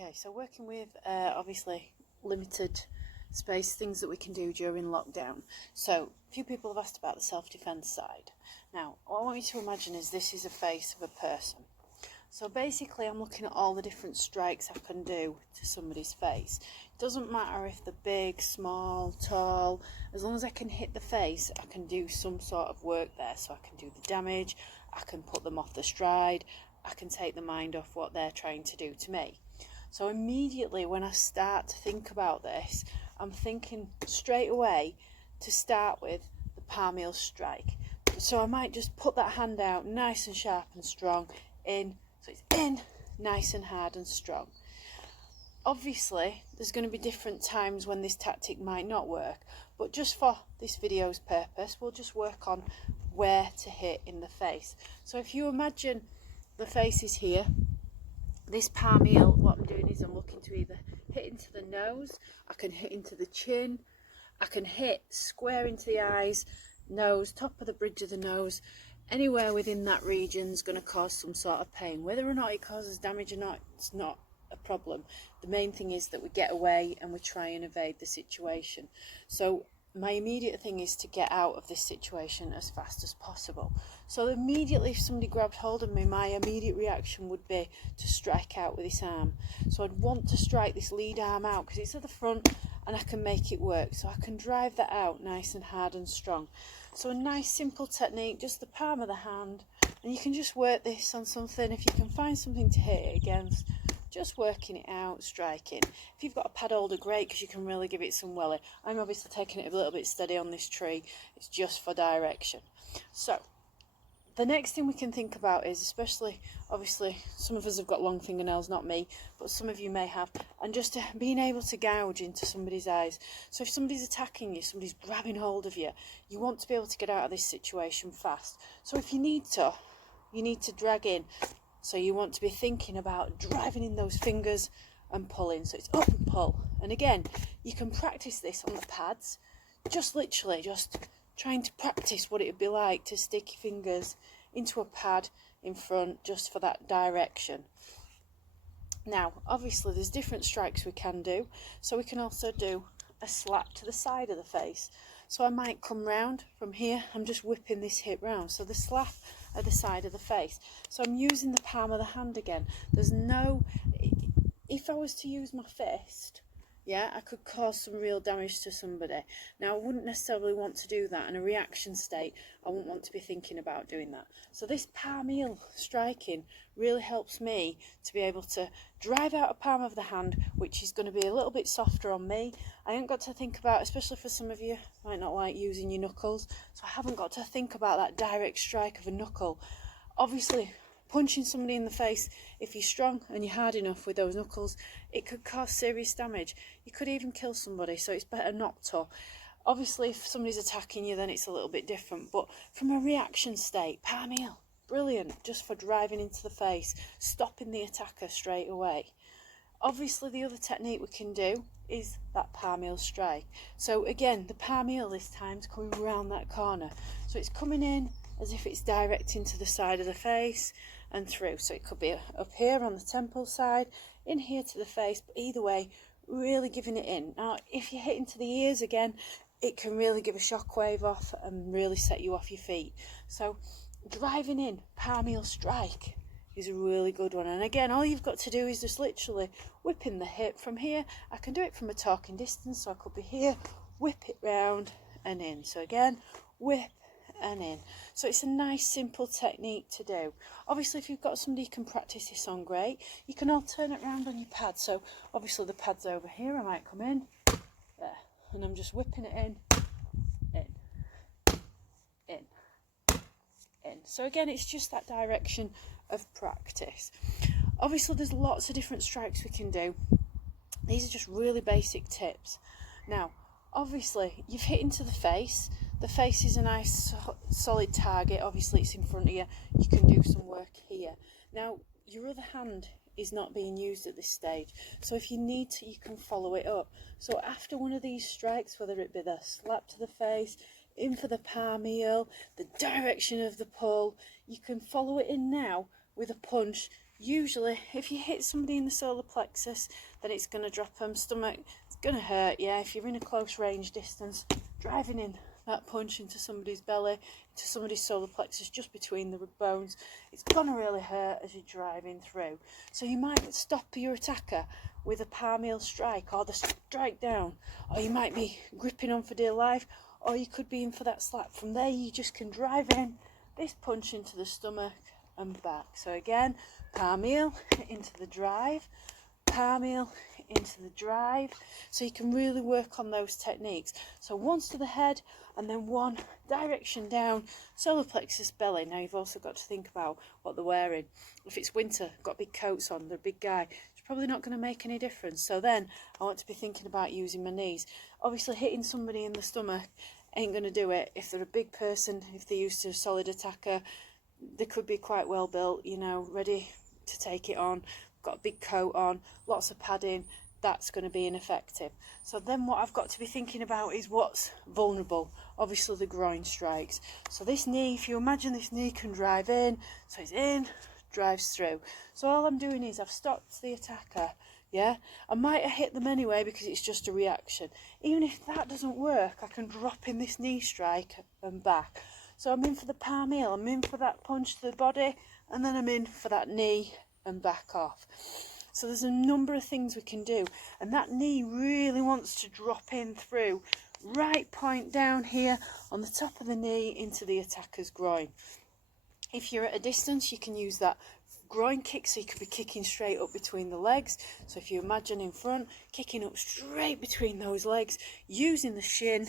Okay, so working with obviously limited space, things that we can do during lockdown. So a few people have asked about the self-defense side. Now, what I want you to imagine is this is a face of a person. So basically I'm looking at all the different strikes I can do to somebody's face. It doesn't matter if they're big, small, tall, as long as I can hit the face, I can do some sort of work there. So I can do the damage, I can put them off the stride, I can take the mind off what they're trying to do to me. So immediately when I start to think about this, I'm thinking straight away to start with the palm heel strike. So I might just put that hand out nice and sharp and strong in. So it's in, nice and hard and strong. Obviously, there's going to be different times when this tactic might not work, but just for this video's purpose, we'll just work on where to hit in the face. So if you imagine the face is here, this palm heel, what I'm doing is I'm looking to either hit into the nose, I can hit into the chin, I can hit square into the eyes, nose, top of the bridge of the nose. Anywhere within that region is going to cause some sort of pain. Whether or not it causes damage or not, it's not a problem. The main thing is that we get away and we try and evade the situation. So my immediate thing is to get out of this situation as fast as possible. So immediately if somebody grabbed hold of me, my immediate reaction would be to strike out with this arm. So I'd want to strike this lead arm out because it's at the front and I can make it work. So I can drive that out nice and hard and strong. So a nice simple technique, just the palm of the hand, and you can just work this on something. If you can find something to hit it against, just working it out, striking. If you've got a pad holder, great, because you can really give it some welly. I'm obviously taking it a little bit steady on this tree. It's just for direction. So the next thing we can think about is, especially obviously some of us have got long fingernails, not me, but some of you may have, and just being able to gouge into somebody's eyes. So if somebody's attacking you, somebody's grabbing hold of you, you want to be able to get out of this situation fast. So if you need to drag in. So you want to be thinking about driving in those fingers and pulling. So it's up and pull. And again, you can practice this on the pads. Just literally just trying to practice what it would be like to stick your fingers into a pad in front just for that direction. Now, obviously there's different strikes we can do. So we can also do a slap to the side of the face. So I might come round from here, I'm just whipping this hip round. So the slap at the side of the face. So I'm using the palm of the hand again. There's no, if I was to use my fist, yeah, I could cause some real damage to somebody. Now I wouldn't necessarily want to do that in a reaction state. I wouldn't want to be thinking about doing that. So this palm heel striking really helps me to be able to drive out a palm of the hand, which is going to be a little bit softer on me. I haven't got to think about, especially for some of you might not like using your knuckles, so I haven't got to think about that direct strike of a knuckle. Obviously punching somebody in the face, if you're strong and you're hard enough with those knuckles, it could cause serious damage. You could even kill somebody, so it's better not to. Obviously if somebody's attacking you, then it's a little bit different, but from a reaction state, palm heel, brilliant, just for driving into the face, stopping the attacker straight away. Obviously the other technique we can do is that palm heel strike. So again, the palm heel this time is coming around that corner. So it's coming in as if it's direct into the side of the face and through. So it could be up here on the temple side, in here to the face, but either way, really giving it in. Now, if you hit into the ears again, it can really give a shockwave off and really set you off your feet. So driving in, palm heel strike is a really good one. And again, all you've got to do is just literally whipping the hip from here. I can do it from a talking distance, so I could be here, whip it round and in. So again, whip and in. So it's a nice simple technique to do. Obviously if you've got somebody you can practice this on, great. You can alternate round on your pad. So obviously the pad's over here, I might come in there and I'm just whipping it in. So again, it's just that direction of practice. Obviously there's lots of different strikes we can do. These are just really basic tips. Now obviously you've hit into the face. The face is a nice solid target. Obviously it's in front of you. You can do some work here. Now your other hand is not being used at this stage, so if you need to, you can follow it up. So after one of these strikes, whether it be the slap to the face, in for the palm heel, the direction of the pull, you can follow it in now with a punch Usually if you hit somebody in the solar plexus, then it's going to drop them. Stomach, it's going to hurt. Yeah, if you're in a close range distance, driving in that punch into somebody's belly, into somebody's solar plexus, just between the rib bones, it's going to really hurt as you're driving through. So you might stop your attacker with a palm heel strike or the strike down, or you might be gripping on for dear life, or you could be in for that slap. From there you just can drive in this punch into the stomach and back. So again, palm heel into the drive, palm heel into the drive. So you can really work on those techniques. So once to the head and then one direction down, solar plexus, belly. Now you've also got to think about what they're wearing. If it's winter, got big coats on, they're a big guy, it's probably not going to make any difference. So then I want to be thinking about using my knees. Obviously hitting somebody in the stomach ain't going to do it. If they're a big person, if they're used to a solid attacker, they could be quite well built, you know, ready to take it on, got a big coat on, lots of padding, that's going to be ineffective. So then what I've got to be thinking about is what's vulnerable. Obviously the groin strikes. So this knee, if you imagine this knee can drive in, so it's in, drives through. So all I'm doing is I've stopped the attacker. Yeah, I might have hit them anyway because it's just a reaction. Even if that doesn't work, I can drop in this knee strike and back. So I'm in for the palm heel, I'm in for that punch to the body, and then I'm in for that knee and back off. So there's a number of things we can do, and that knee really wants to drop in through, right point down here on the top of the knee into the attacker's groin. If you're at a distance, you can use that groin kick, so you could be kicking straight up between the legs. So if you imagine in front, kicking up straight between those legs, using the shin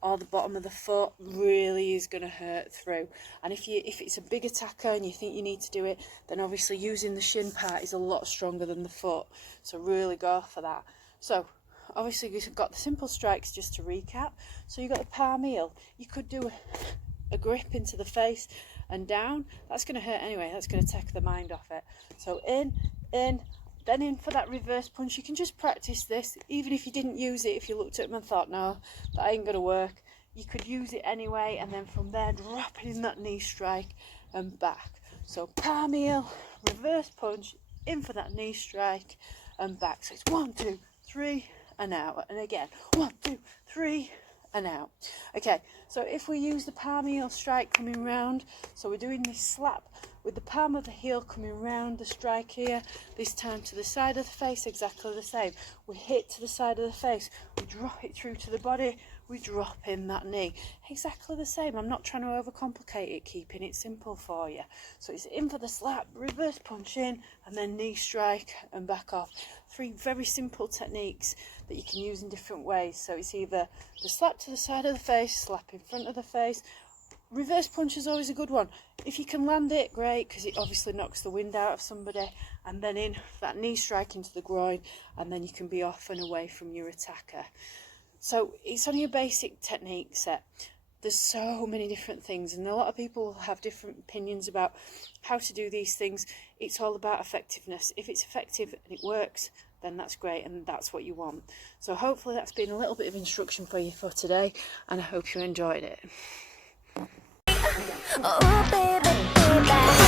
or the bottom of the foot really is going to hurt through. And if it's a big attacker and you think you need to do it, then obviously using the shin part is a lot stronger than the foot, so really go for that. So obviously you've got the simple strikes, just to recap. So you've got the palm heel, you could do a grip into the face and down. That's going to hurt anyway, that's going to take the mind off it. So in, then in for that reverse punch. You can just practice this, even if you didn't use it. If you looked at them and thought, no, that ain't going to work, you could use it anyway, and then from there drop it in that knee strike and back. So palm heel, reverse punch, in for that knee strike and back. So it's 1, 2, 3 and out, and again 1, 2, 3 and out. Okay, so if we use the palm heel strike coming round, so we're doing this slap with the palm of the heel coming round the strike here, this time to the side of the face, exactly the same. We hit to the side of the face, we drop it through to the body, we drop in that knee, exactly the same. I'm not trying to overcomplicate it, keeping it simple for you. So it's in for the slap, reverse punch in, and then knee strike and back off. 3 very simple techniques that you can use in different ways. So it's either the slap to the side of the face, slap in front of the face. Reverse punch is always a good one. If you can land it, great, because it obviously knocks the wind out of somebody. And then in that knee strike into the groin, and then you can be off and away from your attacker. So it's only a basic technique set. There's so many different things, and a lot of people have different opinions about how to do these things. It's all about effectiveness. If it's effective and it works, then that's great, and that's what you want. So hopefully that's been a little bit of instruction for you for today, and I hope you enjoyed it. Oh, baby, baby.